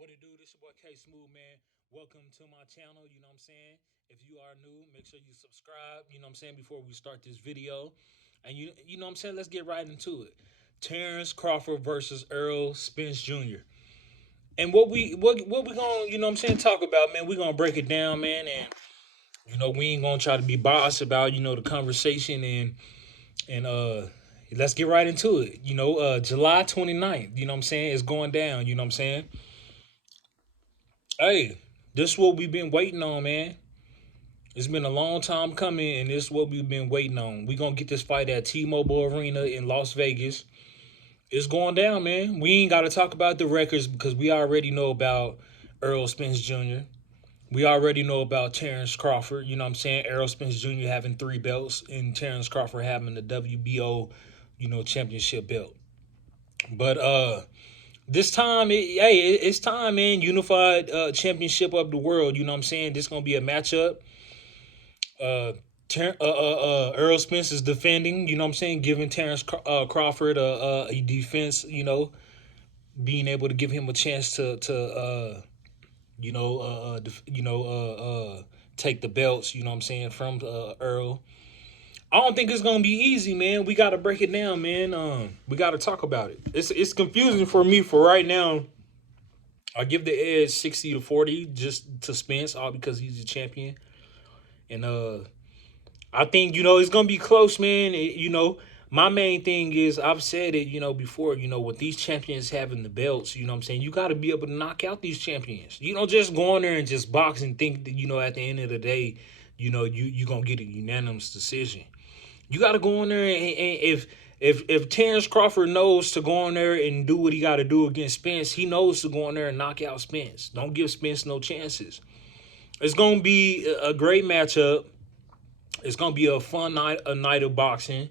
What it do? This your boy K Smooth, man. Welcome to my channel. You know what I'm saying? If you are new, make sure you subscribe. You know what I'm saying? Before we start this video, and you know what I'm saying? Let's get right into it. Terrence Crawford versus Errol Spence Jr. And what we gonna what I'm saying talk about, man? We gonna break it down, man. And we ain't gonna try to be biased about the conversation and let's get right into it. July 29th. You know what I'm saying? It's going down. You know what I'm saying? Hey, this is what we've been waiting on, man. It's been a long time coming, and this is what we've been waiting on. We gonna get this fight at T-Mobile Arena in Las Vegas. It's going down, man. We ain't got to talk about the records because we already know about Errol Spence Jr. We already know about Terrence Crawford. You know what I'm saying? Errol Spence Jr. having 3 belts and Terrence Crawford having the WBO, championship belt. But this time, it's time, man. Unified championship of the world. You know what I'm saying? This gonna be a matchup. Uh, Errol Spence is defending. You know what I'm saying? Giving Terrence Crawford a defense. Being able to give him a chance to you know def- you know take the belts. You know what I'm saying from Earl. I don't think it's gonna be easy, man. We gotta break it down, man. We gotta talk about it. It's confusing for me for right now. I give the edge 60-40 just to Spence, all because he's a champion. And I think, it's gonna be close, man. My main thing is I've said it, before, with these champions having the belts, you know what I'm saying? You gotta be able to knock out these champions. You don't just go in there and just box and think that, at the end of the day, you gonna get a unanimous decision. You got to go in there and if Terrence Crawford knows to go in there and do what he got to do against Spence, he knows to go in there and knock out Spence. Don't give Spence no chances. It's gonna be a great matchup. It's gonna be a night of boxing.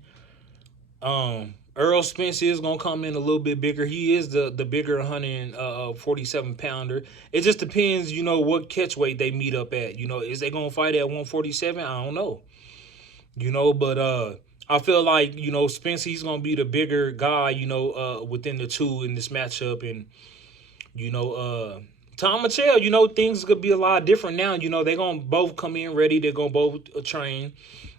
Errol Spence is gonna come in a little bit bigger. He is the bigger 147 pounder. It just depends, what catch weight they meet up at. Is they gonna fight at 147? I don't know. But I feel like Spence, he's gonna be the bigger guy, within the two in this matchup. And you know Tom Michelle, things could be a lot different now. They gonna both come in ready. They're gonna both train.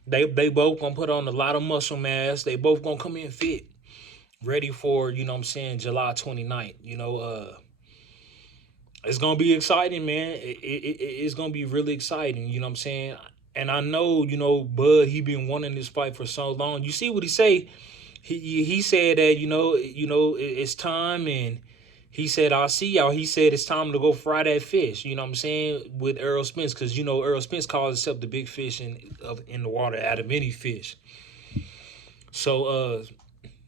They both gonna put on a lot of muscle mass. They both gonna come in fit, ready for what I'm saying, July 29th. It's gonna be exciting, man. It's gonna be really exciting. You know what I'm saying? And I know, Bud, he been wanting this fight for so long. You see what he say? He said that it's time, and he said I'll see y'all. He said it's time to go fry that fish. You know what I'm saying, with Errol Spence, because Errol Spence calls himself the big fish in the water out of any fish. So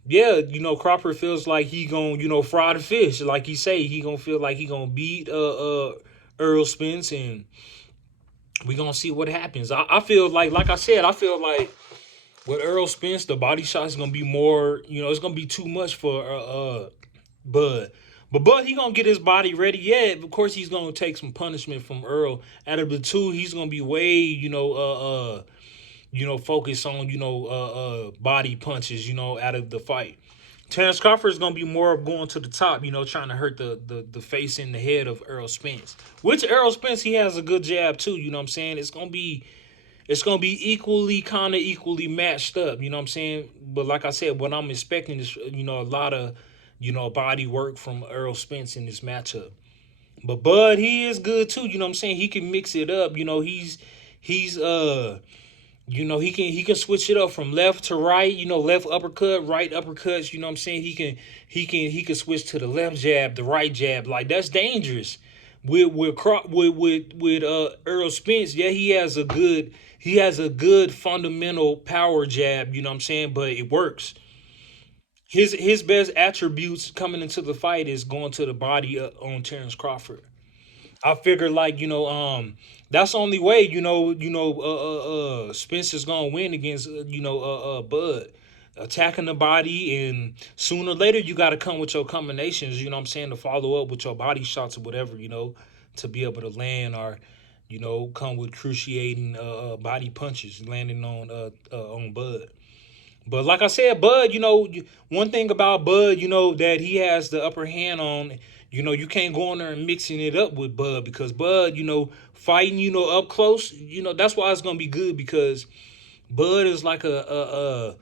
yeah, Crawford feels like he gonna, fry the fish. Like he say, he gonna feel like he gonna beat Errol Spence, and we gonna see what happens. I feel like I said, I feel like with Errol Spence, the body shot is gonna be more, it's gonna be too much for Bud. But Bud, he gonna get his body ready. Yeah, of course he's gonna take some punishment from Earl. Out of the two, he's gonna be way, focus on, body punches, out of the fight. Terrence Crawford is gonna be more of going to the top, trying to hurt the face and the head of Errol Spence. Which Errol Spence, he has a good jab too, you know what I'm saying? It's gonna be equally matched up, you know what I'm saying? But like I said, what I'm expecting is, a lot of, body work from Errol Spence in this matchup. But Bud, he is good too, you know what I'm saying? He can mix it up, he can switch it up from left to right, left uppercut, right uppercuts, you know what I'm saying? He can switch to the left jab, the right jab. Like, that's dangerous. With Errol Spence, yeah, he has a good fundamental power jab, you know what I'm saying? But it works. His best attributes coming into the fight is going to the body on Terrence Crawford. I figure, like, that's the only way, Spence is gonna win against Bud, attacking the body. And sooner or later you got to come with your combinations, you know what I'm saying, to follow up with your body shots or whatever, to be able to land, or come with cruciating body punches landing on Bud. But like I said, Bud, one thing about Bud, that he has the upper hand on, You know, you can't go on there and mixing it up with Bud because Bud, you know, fighting, you know, up close, you know, that's why it's gonna be good because Bud is like a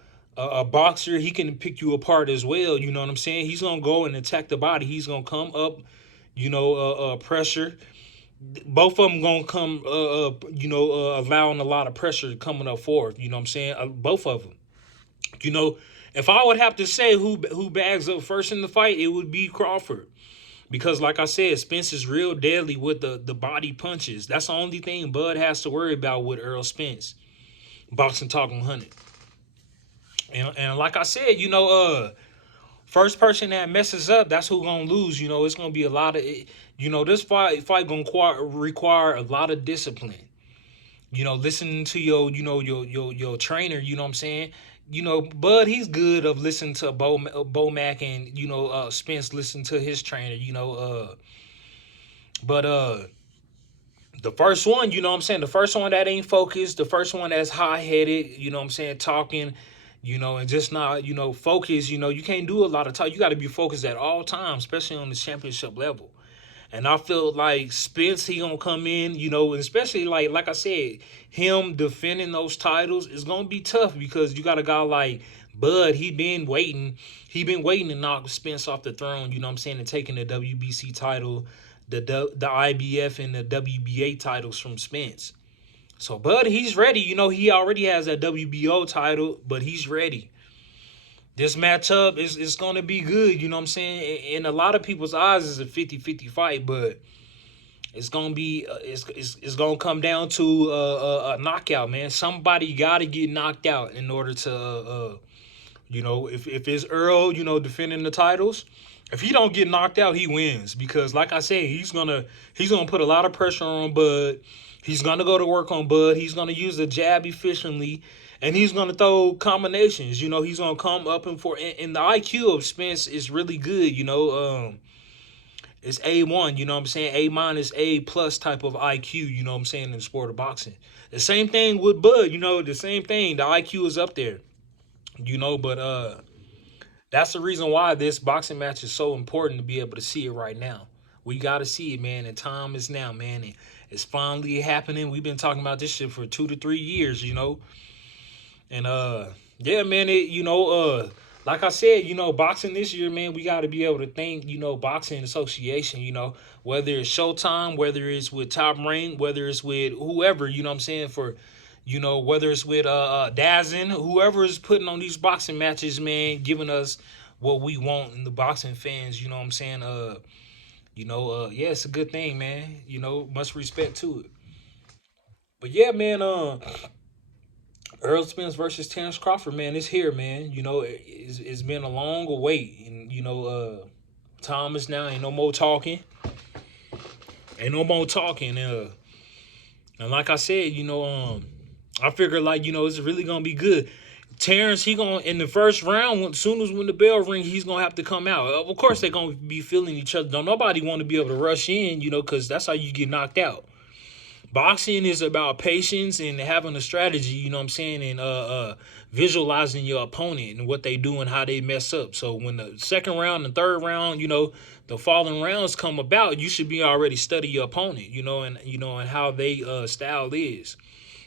boxer. He can pick you apart as well. You know what I'm saying? He's gonna go and attack the body. He's gonna come up, you know, pressure. Both of them gonna come, you know, allowing a lot of pressure coming up forward. You know what I'm saying? Both of them. You know, if I would have to say who bags up first in the fight, it would be Crawford. Because like I said, Spence is real deadly with the body punches. That's the only thing Bud has to worry about with Errol Spence. Boxing Talk 100. And like I said, you know, first person that messes up, that's who gonna lose. You know, it's gonna be a lot of, you know, this fight gonna require a lot of discipline. You know, listening to your trainer. You know what I'm saying? You know, Bud, he's good of listening to Bo Mac and you know Spence listen to his trainer. You know, but the first one, you know what I'm saying? The first one that ain't focused, the first one that's high headed, you know what I'm saying, talking, you know, and just not, you know, focused, you know, you can't do a lot of talk. You got to be focused at all times, especially on the championship level. And I feel like Spence, he gonna come in, you know, and especially like I said, him defending those titles is gonna be tough because you got a guy like Bud, he been waiting to knock Spence off the throne, you know what I'm saying, and taking the WBC title, the IBF and the WBA titles from Spence. So Bud, he's ready. You know, he already has that WBO title, but he's ready. This matchup is going to be good, you know what I'm saying? In a lot of people's eyes, it's a 50-50 fight, but it's going to be it's going to come down to a knockout, man. Somebody got to get knocked out in order to you know, if it's Errol, you know, defending the titles, if he don't get knocked out, he wins because like I said, he's gonna put a lot of pressure on Bud. He's gonna go to work on Bud. He's gonna use the jab efficiently, and he's gonna throw combinations. You know, he's gonna come up and for and the IQ of Spence is really good. You know, it's A1. You know what I'm saying? A minus, A plus type of IQ. You know what I'm saying in the sport of boxing. The same thing with Bud. You know, the same thing. The IQ is up there. You know, but that's the reason why this boxing match is so important to be able to see it right now. We got to see it, man. And time is now, man. And it's finally happening. We've been talking about this shit for 2 to 3 years, you know. And yeah, man. Like I said, you know, boxing this year, man. We got to be able to thank, you know, boxing association. You know, whether it's Showtime, whether it's with Top Rank, whether it's with whoever, you know what I'm saying, for you know, whether it's with Dazin, whoever is putting on these boxing matches, man, giving us what we want in the boxing fans, you know what I'm saying? Yeah, it's a good thing, man. You know, much respect to it. But yeah, man, Earl Spence versus Terrence Crawford, man, it's here, man. You know, it's been a long wait. And, you know, time is now, ain't no more talking. Ain't no more talking. And like I said, you know, I figure like, you know, it's really gonna be good. Terrence, he gonna in the first round, as soon as when the bell ring, he's gonna have to come out. Of course, they're gonna be feeling each other. Don't nobody want to be able to rush in, you know, because that's how you get knocked out. Boxing is about patience and having a strategy, you know what I'm saying, and visualizing your opponent and what they do and how they mess up. So when the second round and third round, you know, the following rounds come about, you should be already study your opponent, you know, and how they style is.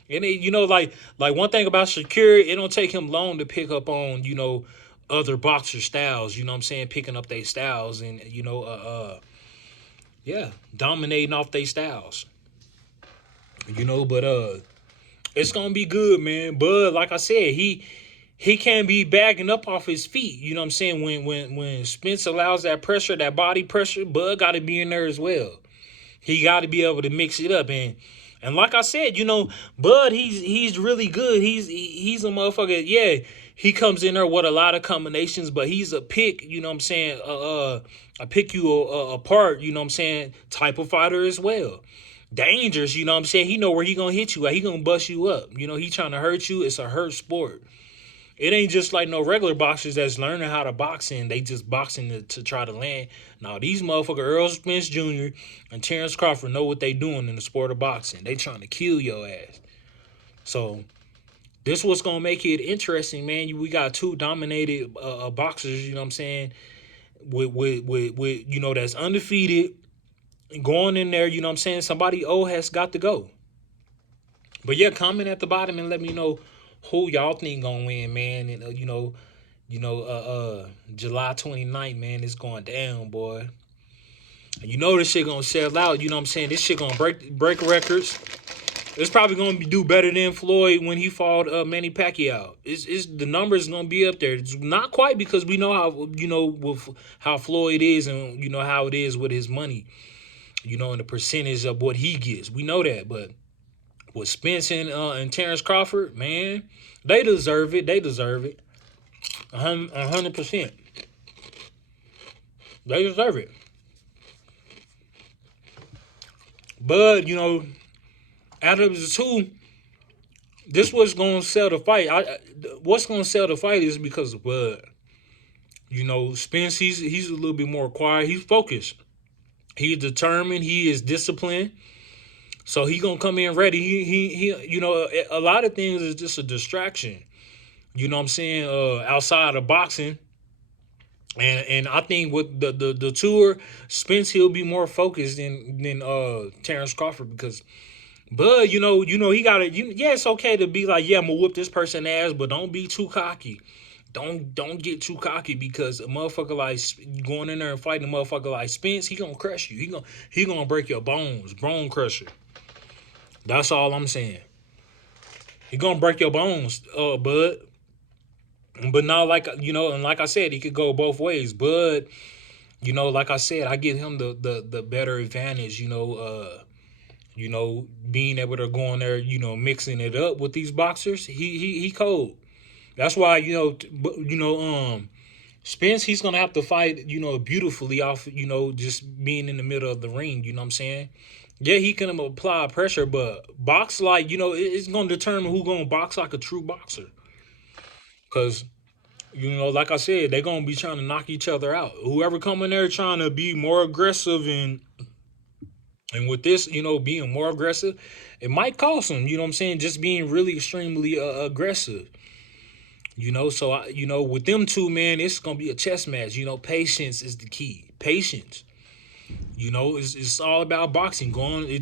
And it, you know, like one thing about Shakir, it don't take him long to pick up on, you know, other boxer styles, you know what I'm saying, picking up their styles and, you know, yeah, dominating off their styles. You know, but it's gonna be good, man. Bud, like I said, he can't be backing up off his feet. You know what I'm saying? When Spence allows that pressure, that body pressure, Bud gotta be in there as well. He gotta be able to mix it up. And like I said, you know, Bud, he's really good. He's a motherfucker. Yeah, he comes in there with a lot of combinations, but he's a pick, you know what I'm saying? I pick you apart, you know what I'm saying, type of fighter as well. Dangerous, you know what I'm saying? He know where he gonna hit you at. He gonna bust you up. You know, he trying to hurt you. It's a hurt sport. It ain't just like no regular boxers that's learning how to box and they just boxing to try to land. Now, these motherfucker Errol Spence Jr. and Terrence Crawford know what they doing in the sport of boxing. They trying to kill your ass. So, this what's going to make it interesting, man. We got two dominated boxers, you know what I'm saying, with that's undefeated going in there. You know what I'm saying? Somebody old has got to go. But yeah, comment at the bottom and let me know who y'all think gonna win, man. And July 29th, man, it's going down, boy. And this shit gonna sell out. You know what I'm saying? This shit gonna break records. It's probably gonna do better than Floyd when he fought Manny Pacquiao. It's the numbers gonna be up there. It's not quite because we know how with how Floyd is and how it is with his money. And the percentage of what he gets. We know that, but with Spence and Terrence Crawford, man, they deserve it. They deserve it. 100%. They deserve it. But out of the two, this what's gonna sell the fight. What's gonna sell the fight is because of Bud. Spence, he's a little bit more quiet. He's focused. He's determined. He is disciplined. So he gonna come in ready. He a lot of things is just a distraction. You know what I'm saying? Outside of boxing. And I think with the tour, Spence he'll be more focused than Terrence Crawford because Bud, he gotta yeah, it's okay to be like, yeah, I'm gonna whoop this person ass, but don't be too cocky. Don't get too cocky because a motherfucker like going in there and fighting a motherfucker like Spence, he gonna crush you. He gonna break your bones, bone crusher. That's all I'm saying. He gonna break your bones, Bud. But now, and like I said, he could go both ways. Bud, like I said, I give him the better advantage. Being able to go in there, mixing it up with these boxers, he cold. That's why Spence he's gonna have to fight beautifully off just being in the middle of the ring. You know what I'm saying? Yeah, he can apply pressure, but box like it's gonna determine who gonna box like a true boxer. Cause like I said, they're gonna be trying to knock each other out. Whoever come in there trying to be more aggressive and with this, being more aggressive, it might cost them. You know what I'm saying? Just being really extremely aggressive. So with them two, man, it's gonna be a chess match. Patience is the key. Patience. It's all about boxing.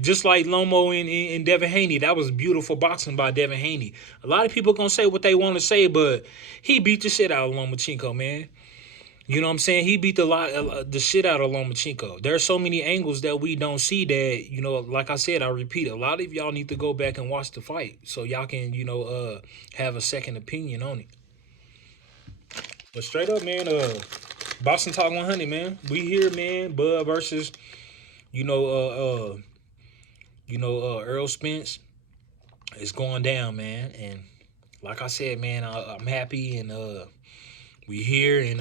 Just like Lomo and Devin Haney. That was beautiful boxing by Devin Haney. A lot of people gonna say what they want to say, but he beat the shit out of Lomachenko, man. You know what I'm saying? He beat the shit out of Lomachenko. There are so many angles that we don't see that, like I said, I repeat, a lot of y'all need to go back and watch the fight so y'all can, have a second opinion on it. But straight up, man, Boxing Talk 100, man. We here, man. Bud versus, you know, Errol Spence. It's going down, man. And like I said, man, I'm happy and we here and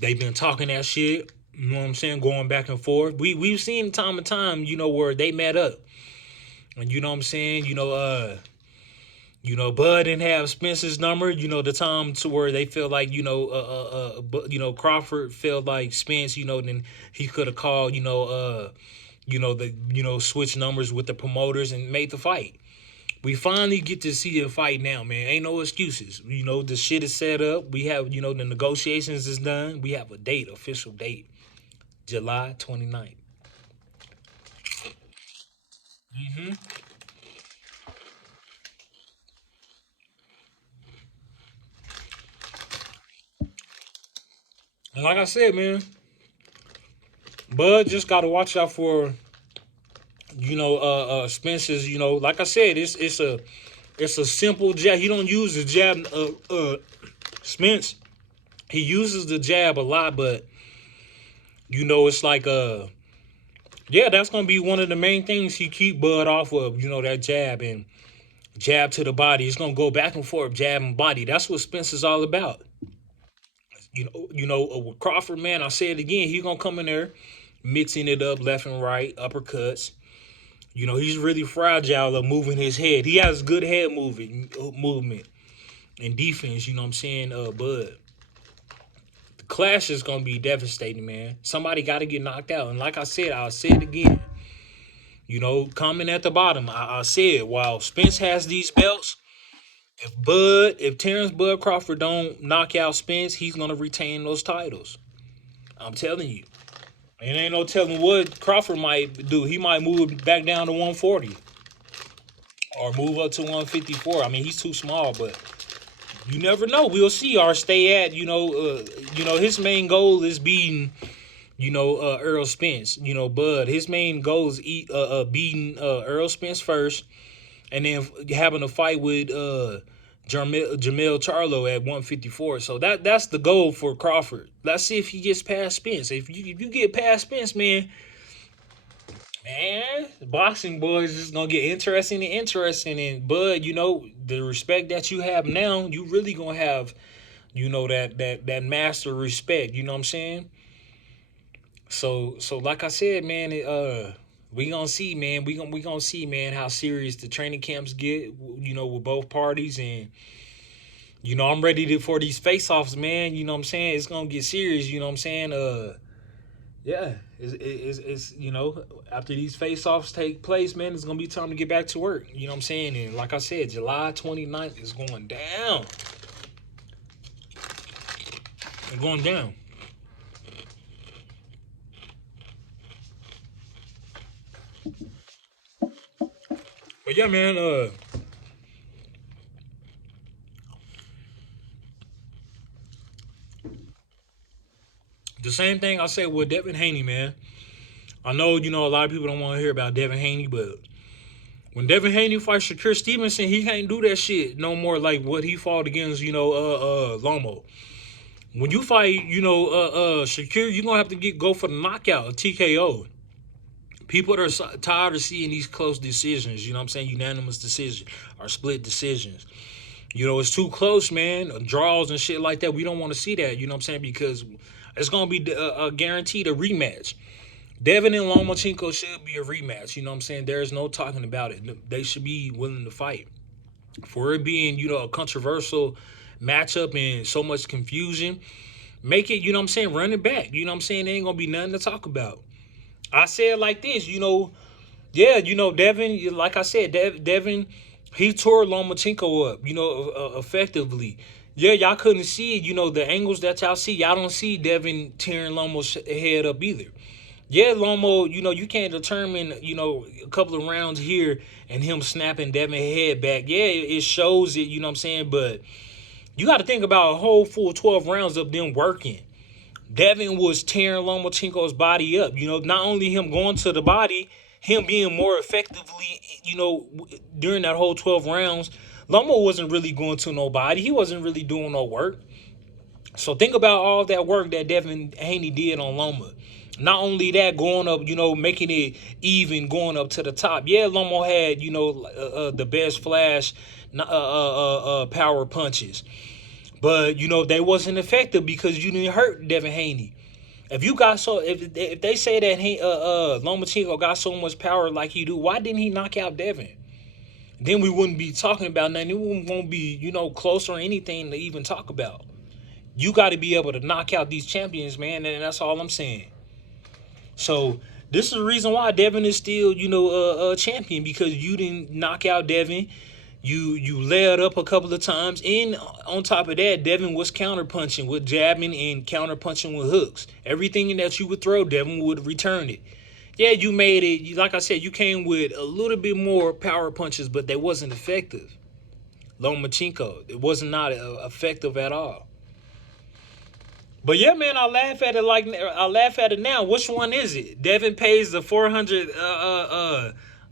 they've been talking that shit. You know what I'm saying? Going back and forth. We've seen time and time, where they met up. And you know what I'm saying? Bud didn't have Spence's number. The time to where they feel like Crawford felt like Spence. Then he could have called. Switch numbers with the promoters and made the fight. We finally get to see the fight now, man. Ain't no excuses. The shit is set up. We have the negotiations is done. We have a date, official date, July 29th. Mm-hmm. And like I said, man, Bud just got to watch out for Spence's. Like I said, it's a simple jab. He don't use the jab. Spence, he uses the jab a lot, but it's like yeah, that's gonna be one of the main things he keep Bud off of. That jab and jab to the body. It's gonna go back and forth, jab and body. That's what Spence is all about. With Crawford, man, I say it again. He gonna come in there, mixing it up left and right, uppercuts. He's really fragile of moving his head. He has good head movement and defense. You know what I'm saying, Bud. The clash is gonna be devastating, man. Somebody got to get knocked out, and like I said, I'll say it again. Comment at the bottom. I said while Spence has these belts, If Terrence Bud Crawford don't knock out Spence, he's gonna retain those titles. I'm telling you. And ain't no telling what Crawford might do. He might move back down to 140 or move up to 154. I mean, he's too small, but you never know. We'll see. Or stay at his main goal is beating Errol Spence. Bud. His main goal is beating Errol Spence first, and then having a fight with Jamel Charlo at 154. So that's the goal for Crawford. Let's see if he gets past Spence. If you get past Spence, man, boxing boys is gonna get interesting and interesting. And Bud, the respect that you have now, you really gonna have, that master respect. You know what I'm saying? So like I said, man, we gonna see, man. We gonna see, man, how serious the training camps get. With both parties, and I'm ready for these face offs, man. You know what I'm saying? It's gonna get serious. You know what I'm saying? Yeah, it's after these face offs take place, man, it's gonna be time to get back to work. You know what I'm saying? And like I said, July 29th is going down. It's going down. But yeah, man. The same thing I said with Devin Haney, man. I know a lot of people don't want to hear about Devin Haney, but when Devin Haney fights Shakur Stevenson, he can't do that shit no more like what he fought against, Lomo. When you fight, Shakur, you're gonna have to go for the knockout, a TKO. People are tired of seeing these close decisions, you know what I'm saying? Unanimous decisions or split decisions. It's too close, man. Draws and shit like that. We don't want to see that, you know what I'm saying? Because it's gonna be guaranteed a rematch. Devin and Lomachenko should be a rematch. You know what I'm saying? There's no talking about it. They should be willing to fight. For it being, a controversial matchup and so much confusion, make it, what I'm saying, run it back. You know what I'm saying? There ain't gonna be nothing to talk about. I say it like this, yeah, Devin, like I said, Devin, he tore Lomachenko up, effectively. Yeah, y'all couldn't see it, the angles that y'all see. Y'all don't see Devin tearing Lomo's head up either. Yeah, Lomo, you can't determine, a couple of rounds here and him snapping Devin's head back. Yeah, it shows it, you know what I'm saying? But you got to think about a whole full 12 rounds of them working. Devin was tearing Lomachenko's body up. Not only him going to the body, him being more effectively, during that whole 12 rounds, Lomo wasn't really going to nobody. He wasn't really doing no work. So think about all that work that Devin Haney did on Loma. Not only that, going up, making it even, going up to the top. Yeah, Lomo had, the best flash power punches. But, they wasn't effective because you didn't hurt Devin Haney. If they say that Lomachenko got so much power like he do, why didn't he knock out Devin? Then we wouldn't be talking about nothing. It won't be, close or anything to even talk about. You got to be able to knock out these champions, man, and that's all I'm saying. So this is the reason why Devin is still, a champion, because you didn't knock out Devin. You layered up a couple of times, and on top of that, Devin was counterpunching with jabbing and counterpunching with hooks. Everything that you would throw, Devin would return it. Yeah, you made it. Like I said, you came with a little bit more power punches, but they wasn't effective. Lomachenko, it was not effective at all. But yeah, man, I laugh at it now. Which one is it? Devin pays the 400,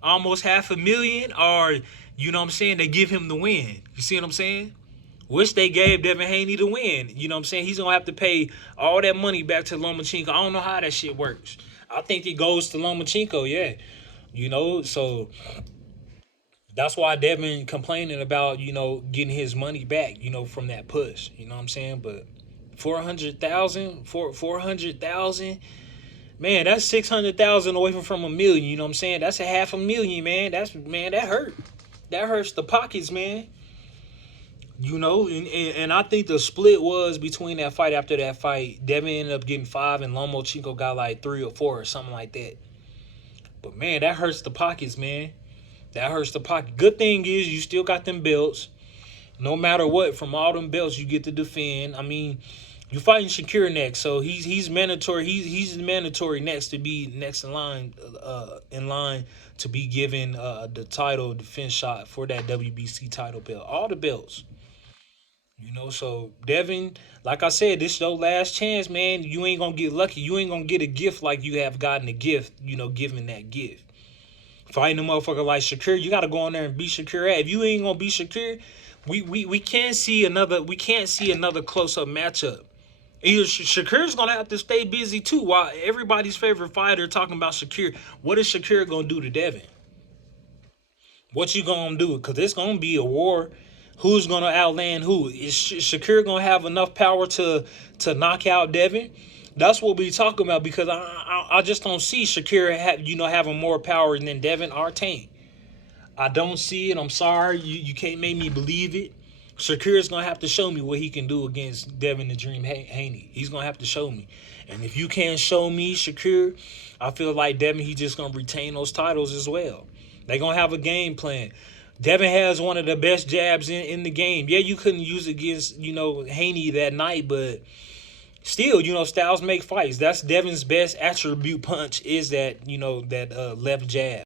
almost half a million, or you know what I'm saying? They give him the win. You see what I'm saying? Wish they gave Devin Haney the win. You know what I'm saying? He's gonna have to pay all that money back to Lomachenko. I don't know how that shit works. I think it goes to Lomachenko. Yeah, so that's why Devin complaining about getting his money back. From that push. You know what I'm saying? But 400,000, man, that's 600,000 away from a million. You know what I'm saying? That's a half a million, man. That hurt. That hurts the pockets, man. And I think the split was between that fight. After that fight, Devin ended up getting 5, and Lomachenko got like 3 or 4 or something like that. But man, that hurts the pockets, man. That hurts the pocket. Good thing is you still got them belts. No matter what, from all them belts you get to defend. I mean, you fighting Shakir next, so he's mandatory. He's mandatory next to be next in line to be given the title defense shot for that WBC title belt. All the belts. So Devin, like I said, this is your last chance, man. You ain't gonna get lucky. You ain't gonna get a gift like you have gotten a gift, giving that gift. Fighting a motherfucker like Shakir, you gotta go in there and beat Shakir. If you ain't gonna beat Shakir, we can't see another close up matchup. Either Shakir's gonna have to stay busy too, while everybody's favorite fighter talking about Shakir. What is Shakir gonna do to Devin? What you gonna do? Because it's gonna be a war. Who's gonna outland who? Is Shakir gonna have enough power to knock out Devin? That's what we talking about, because I just don't see Shakir having more power than Devin Artain. I don't see it. I'm sorry. You can't make me believe it. Shakir's gonna have to show me what he can do against Devin the Dream Haney. He's gonna have to show me. And if you can't show me Shakir, I feel like Devin, he just gonna retain those titles as well. They gonna have a game plan. Devin has one of the best jabs in the game. Yeah, you couldn't use it against, Haney that night, but still, styles make fights. That's Devin's best attribute punch, is that, that left jab.